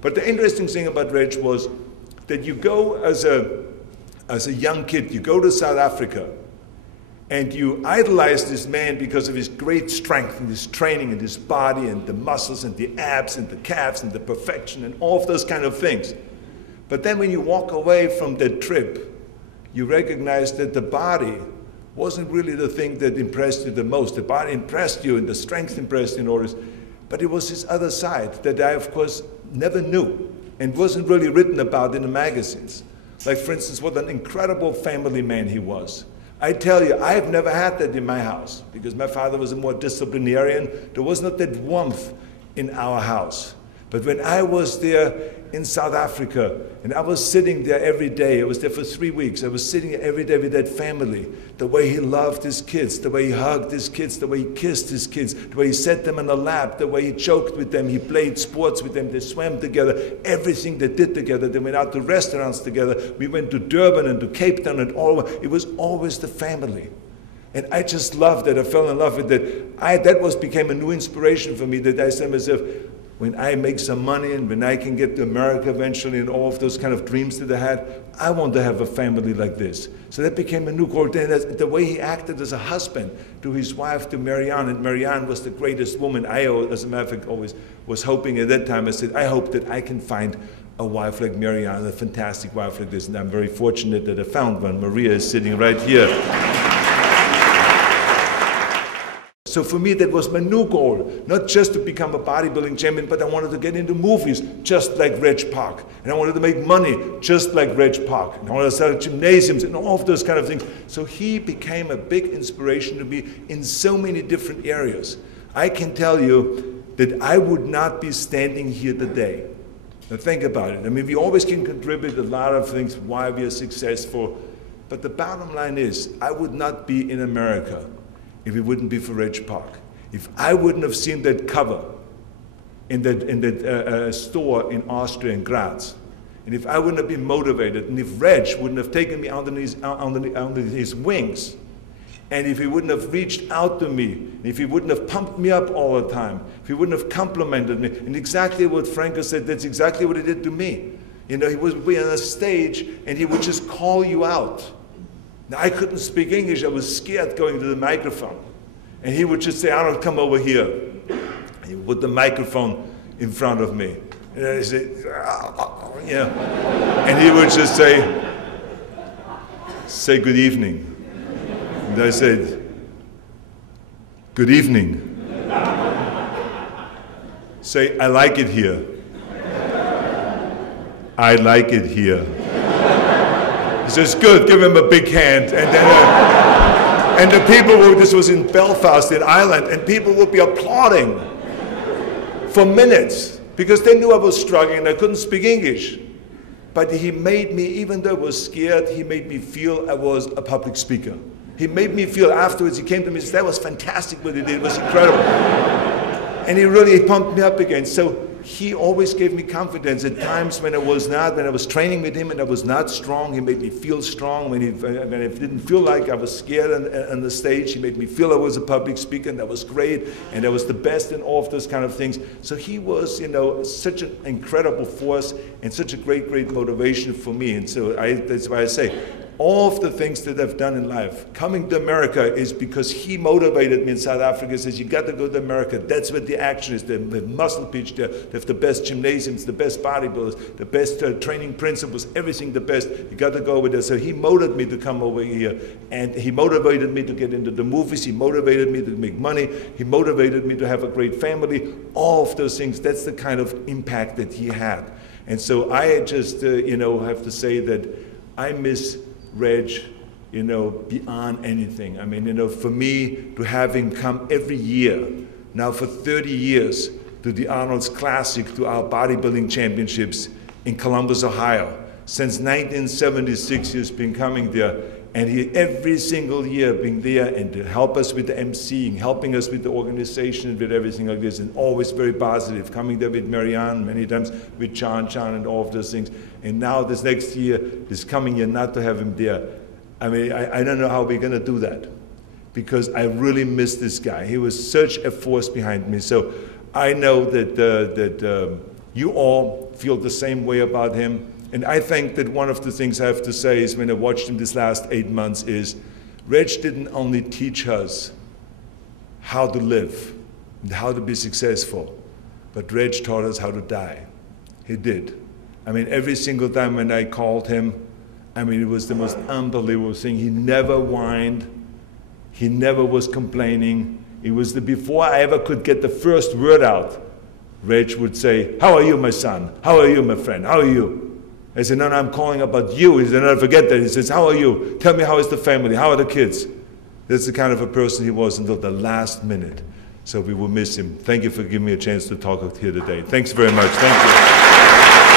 But the interesting thing about Reg was that you go as a young kid, you go to South Africa, and you idolize this man because of his great strength and his training and his body and the muscles and the abs and the calves and the perfection and all of those kind of things. But then when you walk away from that trip, you recognize that the body wasn't really the thing that impressed you the most. The body impressed you and the strength impressed you and all this, but it was his other side that I, of course, never knew and wasn't really written about in the magazines. Like, for instance, what an incredible family man he was. I tell you, I've never had that in my house because my father was a more disciplinarian. There was not that warmth in our house. But when I was there in South Africa, and I was sitting there every day, I was there for 3 weeks, I was sitting every day with that family, the way he loved his kids, the way he hugged his kids, the way he kissed his kids, the way he set them in the lap, the way he joked with them, he played sports with them, they swam together, everything they did together, they went out to restaurants together, we went to Durban and to Cape Town and all, it was always the family. And I just loved it, I fell in love with it. That became a new inspiration for me, that I said to myself, when I make some money and when I can get to America eventually and all of those kind of dreams that I had, I want to have a family like this. So that became a new goal. The way he acted as a husband to his wife, to Marianne, and Marianne was the greatest woman. I, as a matter of fact, always was hoping at that time, I said, I hope that I can find a wife like Marianne, a fantastic wife like this. And I'm very fortunate that I found one. Maria is sitting right here. So for me, that was my new goal, not just to become a bodybuilding champion, but I wanted to get into movies just like Reg Park. And I wanted to make money just like Reg Park. And I wanted to sell gymnasiums and all of those kind of things. So he became a big inspiration to me in so many different areas. I can tell you that I would not be standing here today. Now think about it. I mean, we always can contribute a lot of things why we are successful. But the bottom line is, I would not be in America if it wouldn't be for Reg Park. If I wouldn't have seen that cover in that store in Austria, in Graz, and if I wouldn't have been motivated, and if Reg wouldn't have taken me under his wings, and if he wouldn't have reached out to me, if he wouldn't have pumped me up all the time, if he wouldn't have complimented me, and exactly what Franco said, that's exactly what he did to me. You know, he would be on a stage, and he would just call you out. Now, I couldn't speak English. I was scared going to the microphone. And he would just say, Arnold, come over here. And he would put the microphone in front of me. And I said, yeah. And he would just say good evening. And I said, good evening. Say, I like it here. I like it here. He says, good, give him a big hand. And then, and the people this was in Belfast, in Ireland, and people would be applauding for minutes because they knew I was struggling and I couldn't speak English. But he made me, even though I was scared, he made me feel I was a public speaker. He made me feel afterwards, he came to me and said, that was fantastic what he did, it was incredible. And he really pumped me up again. So he always gave me confidence at times when I was training with him and I was not strong, he made me feel strong. When I didn't feel like I was scared on the stage, he made me feel I was a public speaker, and that was great, and I was the best in all of those kind of things. So he was, you know, such an incredible force and such a great motivation for me. And so that's why I say, all of the things that I've done in life, coming to America is because he motivated me in South Africa. He says, you got to go to America. That's where the action is. They have muscle pitch there. They have the best gymnasiums, the best bodybuilders, the best training principles, everything the best. You got to go over there. So he motivated me to come over here. And he motivated me to get into the movies. He motivated me to make money. He motivated me to have a great family. All of those things, that's the kind of impact that he had. And so I just, you know, have to say that I miss Reg, you know, beyond anything. I mean, you know, for me to have him come every year, now for 30 years, to the Arnold's Classic, to our bodybuilding championships in Columbus, Ohio. Since 1976, he's been coming there, and he every single year being there and to help us with the emceeing, helping us with the organization, with everything like this, and always very positive, coming there with Marianne, many times with John and all of those things. And now this next year, this coming year, not to have him there. I mean, I don't know how we're going to do that, because I really miss this guy. He was such a force behind me. So I know that you all feel the same way about him. And I think that one of the things I have to say is, when I watched him this last 8 months, is Reg didn't only teach us how to live and how to be successful, but Reg taught us how to die. He did. I mean, every single time when I called him, I mean, it was the most unbelievable thing. He never whined. He never was complaining. It was before I ever could get the first word out, Reg would say, "How are you, my son? How are you, my friend? How are you?" I said, "No, no, I'm calling about you." He said, "No, forget that." He says, "How are you? Tell me, how is the family? How are the kids?" That's the kind of a person he was until the last minute. So we will miss him. Thank you for giving me a chance to talk here today. Thanks very much. Thank you.